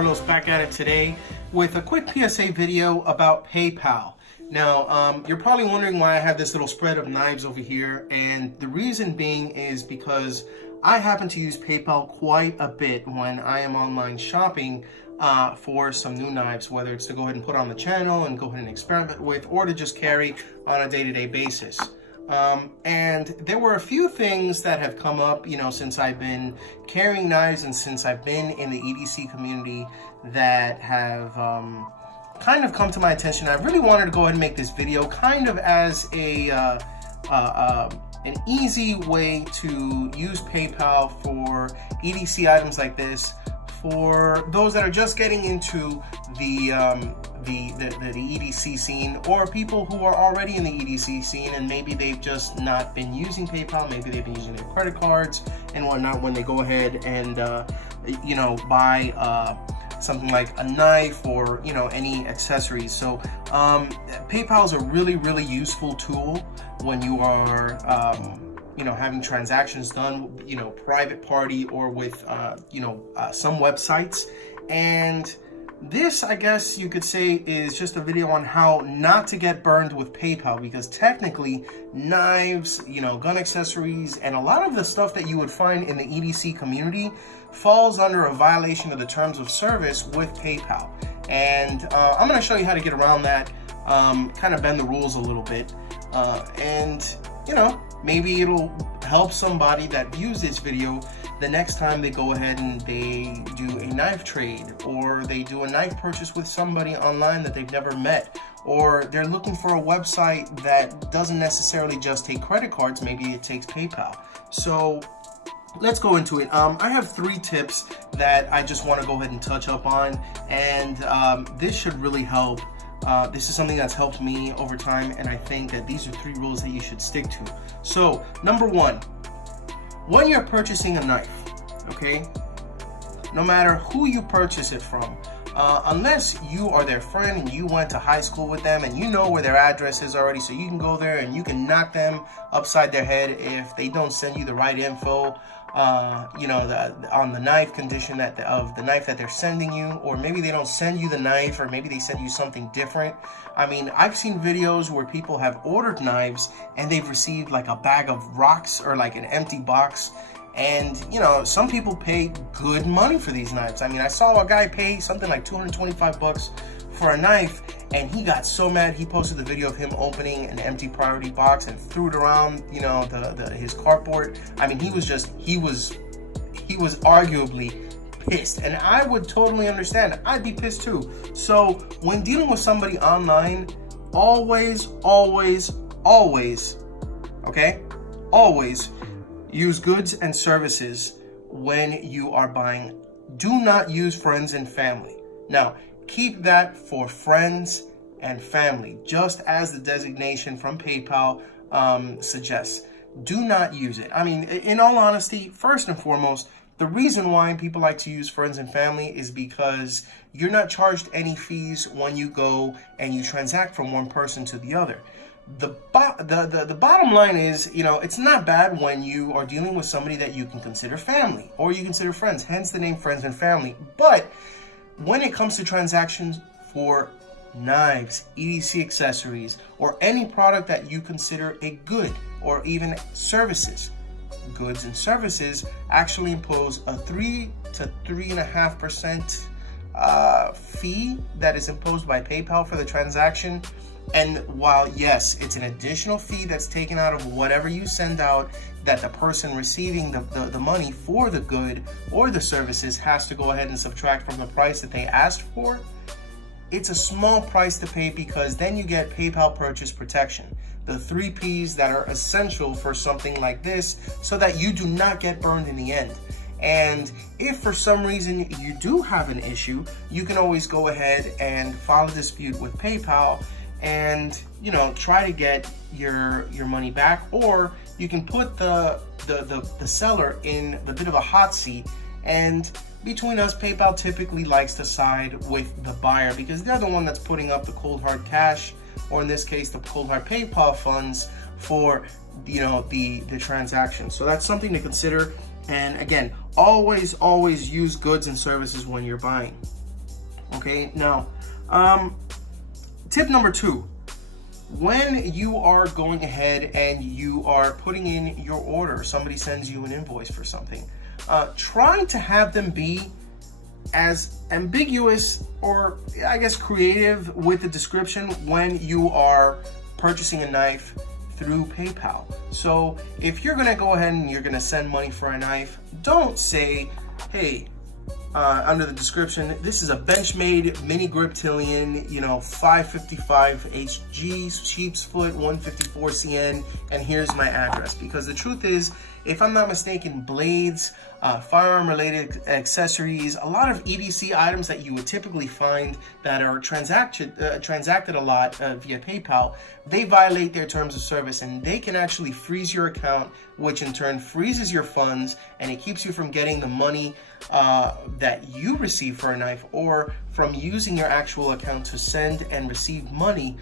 Carlos back at it today with a quick PSA video about PayPal. Now, you're probably wondering why I have this little spread of knives over here, and the reason being is because I happen to use PayPal quite a bit when I am online shopping for some new knives, whether it's to go ahead and put on the channel and go ahead and experiment with, or to just carry on a day-to-day basis. And there were a few things that have come up, since I've been carrying knives and since I've been in the EDC community that have kind of come to my attention. I really wanted to go ahead and make this video kind of as an easy way to use PayPal for EDC items like this, for those that are just getting into the EDC scene, or people who are already in the EDC scene and maybe they've just not been using PayPal, maybe they've been using their credit cards and whatnot when they go ahead and buy something like a knife or any accessories. So PayPal is a really useful tool when you are having transactions done, private party or with some websites. And this, I guess you could say, is just a video on how not to get burned with PayPal, because technically knives, gun accessories, and a lot of the stuff that you would find in the EDC community falls under a violation of the terms of service with PayPal. And I'm going to show you how to get around that, kind of bend the rules a little bit, and maybe it'll help somebody that views this video the next time they go ahead and they do a knife trade, or they do a knife purchase with somebody online that they've never met, or they're looking for a website that doesn't necessarily just take credit cards, maybe it takes PayPal. So let's go into it. I have 3 tips that I just want to go ahead and touch up on, and this should really help. This is something that's helped me over time, and I think that these are 3 rules that you should stick to. So, number 1, when you're purchasing a knife, okay, no matter who you purchase it from, unless you are their friend and you went to high school with them and you know where their address is already, so you can go there and you can knock them upside their head if they don't send you the right info, on the knife condition of the knife that they're sending you, or maybe they don't send you the knife, or maybe they send you something different. I mean, I've seen videos where people have ordered knives and they've received like a bag of rocks or like an empty box. And some people pay good money for these knives. I mean, I saw a guy pay something like 225 bucks for a knife, and he got so mad he posted the video of him opening an empty priority box and threw it around his cardboard. I mean, he was arguably pissed, and I would totally understand. I'd be pissed too. So when dealing with somebody online, always use goods and services when you are buying. Do not use friends and family. Now, keep that for friends and family, just as the designation from PayPal suggests. Do not use it. I mean, in all honesty, first and foremost, the reason why people like to use friends and family is because you're not charged any fees when you go and you transact from one person to the other. The bottom line is, it's not bad when you are dealing with somebody that you can consider family or you consider friends, hence the name friends and family. But when it comes to transactions for knives, EDC accessories, or any product that you consider a good, or even services, goods and services actually impose a 3 to 3.5% fee that is imposed by PayPal for the transaction. And while yes, it's an additional fee that's taken out of whatever you send out, that the person receiving the money for the good or the services has to go ahead and subtract from the price that they asked for, it's a small price to pay, because then you get PayPal purchase protection, the 3 Ps that are essential for something like this, so that you do not get burned in the end. And if for some reason you do have an issue, you can always go ahead and file a dispute with PayPal and try to get your money back, or you can put the seller in the bit of a hot seat. And between us, PayPal typically likes to side with the buyer, because they're the one that's putting up the cold hard cash, or in this case the cold hard PayPal funds for the transaction. So that's something to consider. And again, always use goods and services when you're buying. Okay, now, tip number 2. When you are going ahead and you are putting in your order, somebody sends you an invoice for something, try to have them be as ambiguous or, I guess, creative with the description when you are purchasing a knife through PayPal. So if you're gonna go ahead and you're gonna send money for a knife, don't say, hey, under the description, this is a Benchmade mini griptilian, 555 HG, sheep's foot, 154 CN, and here's my address. Because the truth is, if I'm not mistaken, blades, firearm-related accessories, a lot of EDC items that you would typically find that are transacted a lot via PayPal, they violate their terms of service, and they can actually freeze your account, which in turn freezes your funds, and it keeps you from getting the money that you receive for a knife, or from using your actual account to send and receive money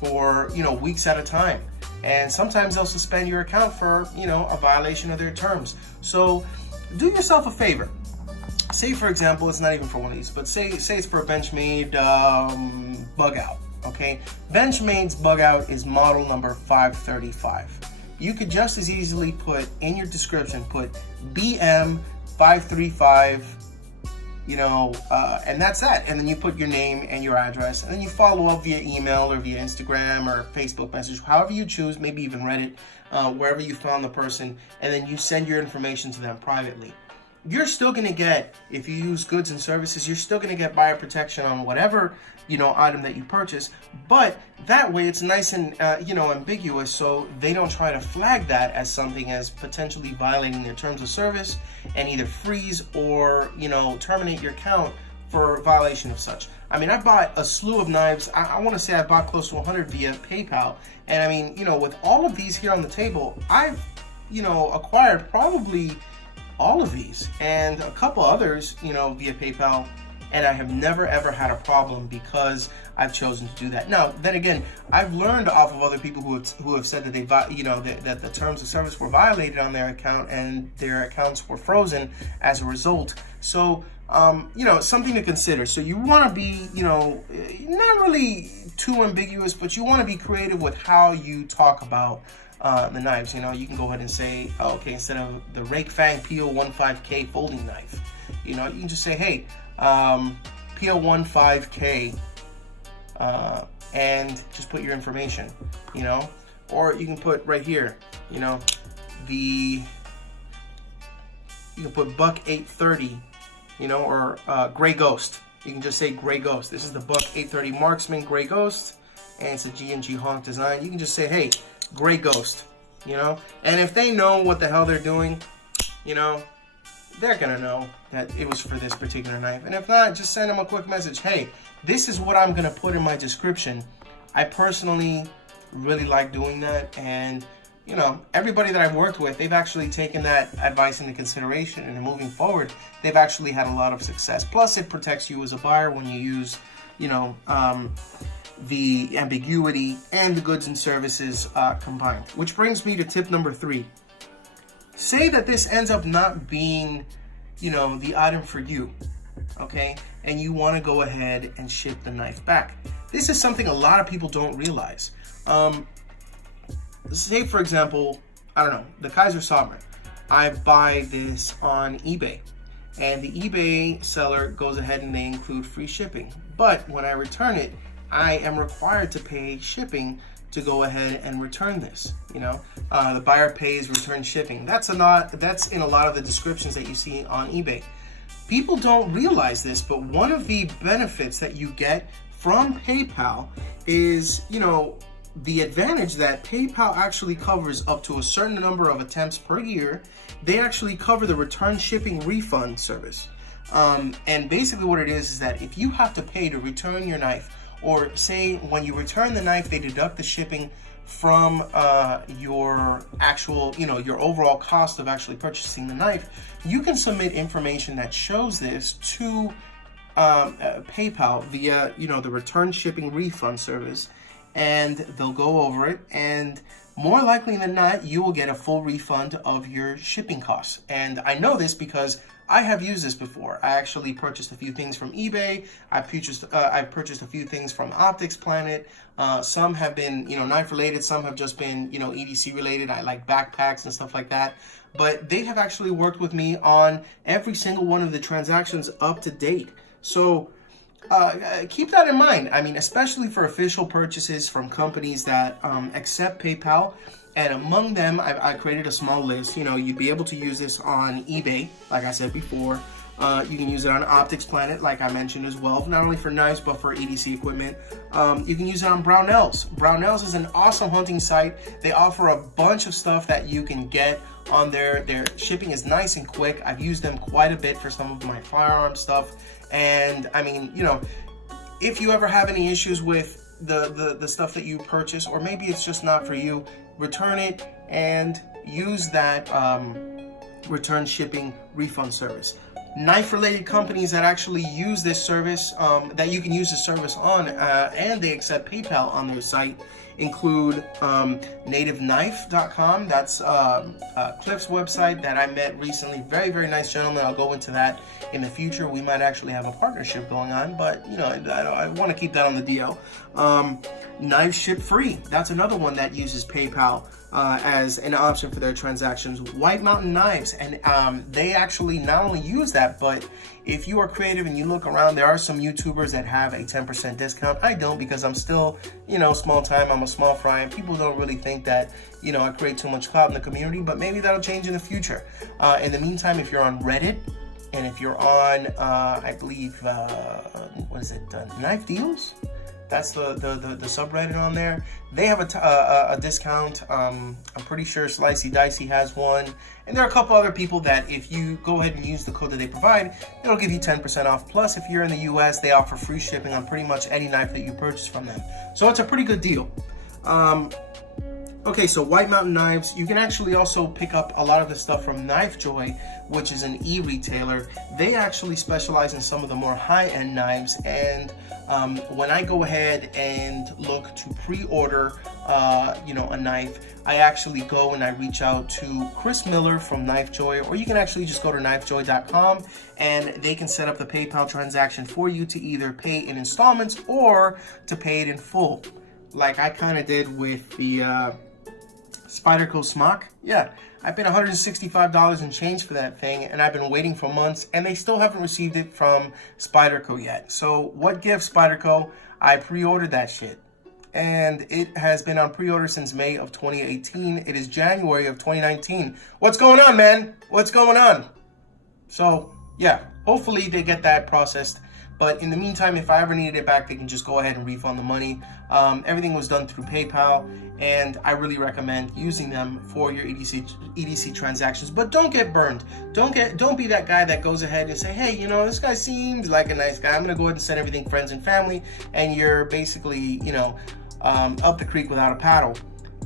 for weeks at a time. And sometimes they'll suspend your account for a violation of their terms. So do yourself a favor. Say, for example, it's not even for one of these, but say it's for a Benchmade bug out. Okay, Benchmade's bug out is model number 535. You could just as easily put in your description, put BM 535, and that's that. And then you put your name and your address, and then you follow up via email or via Instagram or Facebook message, however you choose, maybe even Reddit, wherever you found the person, and then you send your information to them privately. You're still going to get, if you use goods and services, you're still going to get buyer protection on whatever item that you purchase, but that way it's nice and ambiguous, so they don't try to flag that as something as potentially violating their terms of service and either freeze or terminate your account for violation of such. I mean, I bought a slew of knives. I want to say I bought close to 100 via PayPal, and I mean, with all of these here on the table, I've acquired probably all of these and a couple others via PayPal, and I have never ever had a problem because I've chosen to do that. Now, then again, I've learned off of other people who have said that they that the terms of service were violated on their account and their accounts were frozen as a result. So something to consider. So you want to be not really too ambiguous, but you want to be creative with how you talk about the knives. You can go ahead and say, okay, instead of the Rake Fang PO15K folding knife, you can just say, hey, PO15K, and just put your information, or you can put right here, you can put Buck 830, or Gray Ghost. You can just say Gray Ghost. This is the Buck 830 Marksman Gray Ghost, and it's a G&G honk design. You can just say, hey, Gray Ghost, and if they know what the hell they're doing, they're gonna know that it was for this particular knife. And if not, just send them a quick message. Hey, this is what I'm gonna put in my description. I personally really like doing that, and everybody that I've worked with, they've actually taken that advice into consideration, and moving forward, they've actually had a lot of success. Plus, it protects you as a buyer when you use, the ambiguity and the goods and services combined. Which brings me to tip number 3. Say that this ends up not being, the item for you, okay? And you want to go ahead and ship the knife back. This is something a lot of people don't realize. Say, for example, I don't know, the Kaiser Sovereign. I buy this on eBay, and the eBay seller goes ahead and they include free shipping. But when I return it, I am required to pay shipping to go ahead and return this. The buyer pays return shipping. That's in a lot of the descriptions that you see on eBay. People don't realize this, but one of the benefits that you get from PayPal is, the advantage that PayPal actually covers up to a certain number of attempts per year. They actually cover the return shipping refund service. And basically what it is that if you have to pay to return your knife, or say when you return the knife, they deduct the shipping from your actual, your overall cost of actually purchasing the knife, you can submit information that shows this to PayPal via, the return shipping refund service, and they'll go over it, and more likely than not, you will get a full refund of your shipping costs. And I know this because I have used this before. I actually purchased a few things from eBay. I've purchased a few things from Optics Planet. Some have been, knife related. Some have just been, EDC related. I like backpacks and stuff like that. But they have actually worked with me on every single one of the transactions up to date. So keep that in mind. I mean, especially for official purchases from companies that accept PayPal. And among them, I created a small list. You'd be able to use this on eBay, like I said before. You can use it on Optics Planet, like I mentioned as well, not only for knives, but for EDC equipment. You can use it on Brownells. Brownells is an awesome hunting site. They offer a bunch of stuff that you can get on there. Their shipping is nice and quick. I've used them quite a bit for some of my firearm stuff. And I mean, if you ever have any issues with the stuff that you purchase, or maybe it's just not for you, return it and use that return shipping refund service. Knife related companies that actually use this service, that you can use the service on, and they accept PayPal on their site, include nativeknife.com. That's Cliff's website that I met recently. Very, very nice gentleman. I'll go into that in the future. We might actually have a partnership going on, but I want to keep that on the DL. Knives Ship Free. That's another one that uses PayPal as an option for their transactions. White Mountain Knives, and they actually not only use that, but if you are creative and you look around, there are some YouTubers that have a 10% discount. I don't, because I'm still, small time. I'm a small fry, and people don't really think that, I create too much clout in the community, but maybe that'll change in the future. In the meantime, if you're on Reddit, and if you're on, I believe, Knife Deals? That's the subreddit on there. They have a discount. I'm pretty sure Slicey Dicey has one. And there are a couple other people that if you go ahead and use the code that they provide, it'll give you 10% off. Plus, if you're in the US, they offer free shipping on pretty much any knife that you purchase from them. So it's a pretty good deal. Okay, so White Mountain Knives, you can actually also pick up a lot of the stuff from Knife Joy, which is an e-retailer. They actually specialize in some of the more high-end knives, and when I go ahead and look to pre-order, a knife, I actually go and I reach out to Chris Miller from Knife Joy, or you can actually just go to knifejoy.com and they can set up the PayPal transaction for you to either pay in installments or to pay it in full, like I kind of did with the Spyderco Smock. Yeah, I paid $165 and change for that thing, and I've been waiting for months, and they still haven't received it from Spyderco yet. So what gives Spyderco? I pre-ordered that shit, and it has been on pre-order since May of 2018. It is January of 2019. What's going on, man? What's going on? So yeah, hopefully they get that processed. But in the meantime, if I ever needed it back, they can just go ahead and refund the money. Everything was done through PayPal, and I really recommend using them for your EDC transactions. But don't get burned. Don't be that guy that goes ahead and say, hey, this guy seems like a nice guy. I'm gonna go ahead and send everything friends and family, and you're basically, up the creek without a paddle,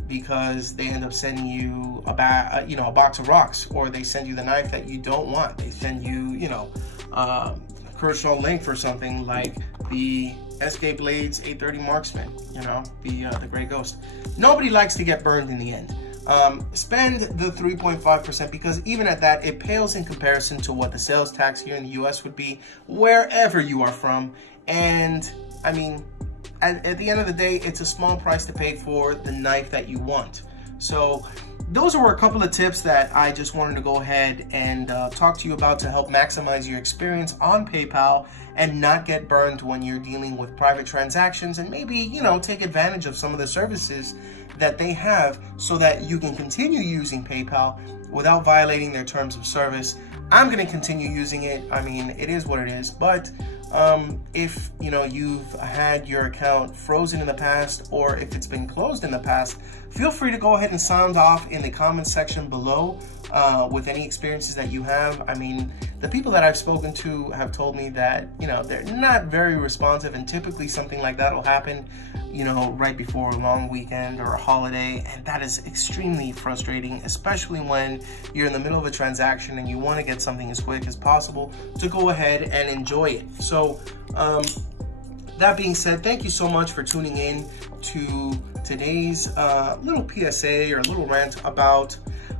because they end up sending you a box of rocks, or they send you the knife that you don't want. They send you, Kershaw length or something like the SK Blades 830 Marksman, the Gray Ghost. Nobody likes to get burned in the end. Spend the 3.5%, because even at that, it pales in comparison to what the sales tax here in the US would be wherever you are from. And I mean, at the end of the day, it's a small price to pay for the knife that you want. So those were a couple of tips that I just wanted to go ahead and talk to you about to help maximize your experience on PayPal and not get burned when you're dealing with private transactions, and maybe, take advantage of some of the services that they have so that you can continue using PayPal without violating their terms of service. I'm going to continue using it. I mean, it is what it is, but if you've had your account frozen in the past, or if it's been closed in the past, feel free to go ahead and sound off in the comment section below with any experiences that you have. I mean, the people that I've spoken to have told me that they're not very responsive, and typically something like that will happen right before a long weekend or a holiday, and that is extremely frustrating, especially when you're in the middle of a transaction and you want to get something as quick as possible to go ahead and enjoy it. So that being said, thank you so much for tuning in to today's little PSA or little rant about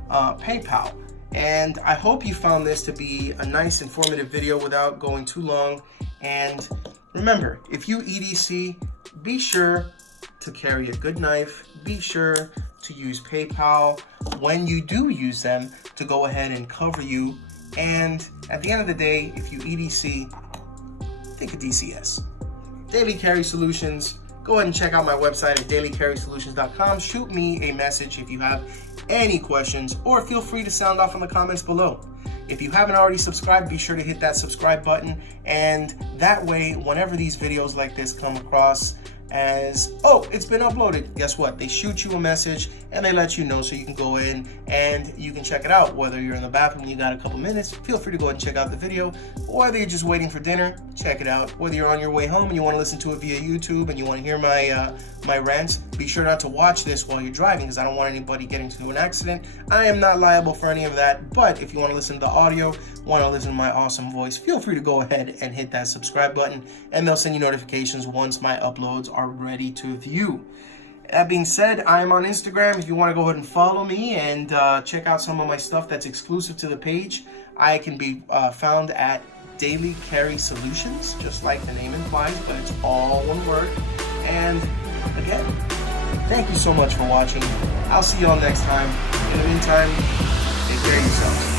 PayPal. And I hope you found this to be a nice informative video without going too long. And remember, if you EDC, be sure to carry a good knife. Be sure to use PayPal when you do use them to go ahead and cover you. And at the end of the day, if you EDC, think of DCS. Daily Carry Solutions. Go ahead and check out my website at dailycarrysolutions.com. Shoot me a message if you have any questions, or feel free to sound off in the comments below. If you haven't already subscribed, be sure to hit that subscribe button, and that way, whenever these videos like this come across as, oh, it's been uploaded, guess what? They shoot you a message and they let you know, so you can go in and you can check it out. Whether you're in the bathroom and you got a couple minutes, feel free to go ahead and check out the video. Or whether you're just waiting for dinner, check it out. Whether you're on your way home and you want to listen to it via YouTube and you want to hear my rants, be sure not to watch this while you're driving, because I don't want anybody getting into an accident. I am not liable for any of that, but if you want to listen to the audio, want to listen to my awesome voice, feel free to go ahead and hit that subscribe button, and they'll send you notifications once my uploads are ready to view. That being said, I'm on Instagram. If you want to go ahead and follow me and check out some of my stuff that's exclusive to the page, I can be found at Daily Carry Solutions, just like the name implies, but it's all one word. And again, thank you so much for watching. I'll see you all next time. In the meantime, take care of yourselves.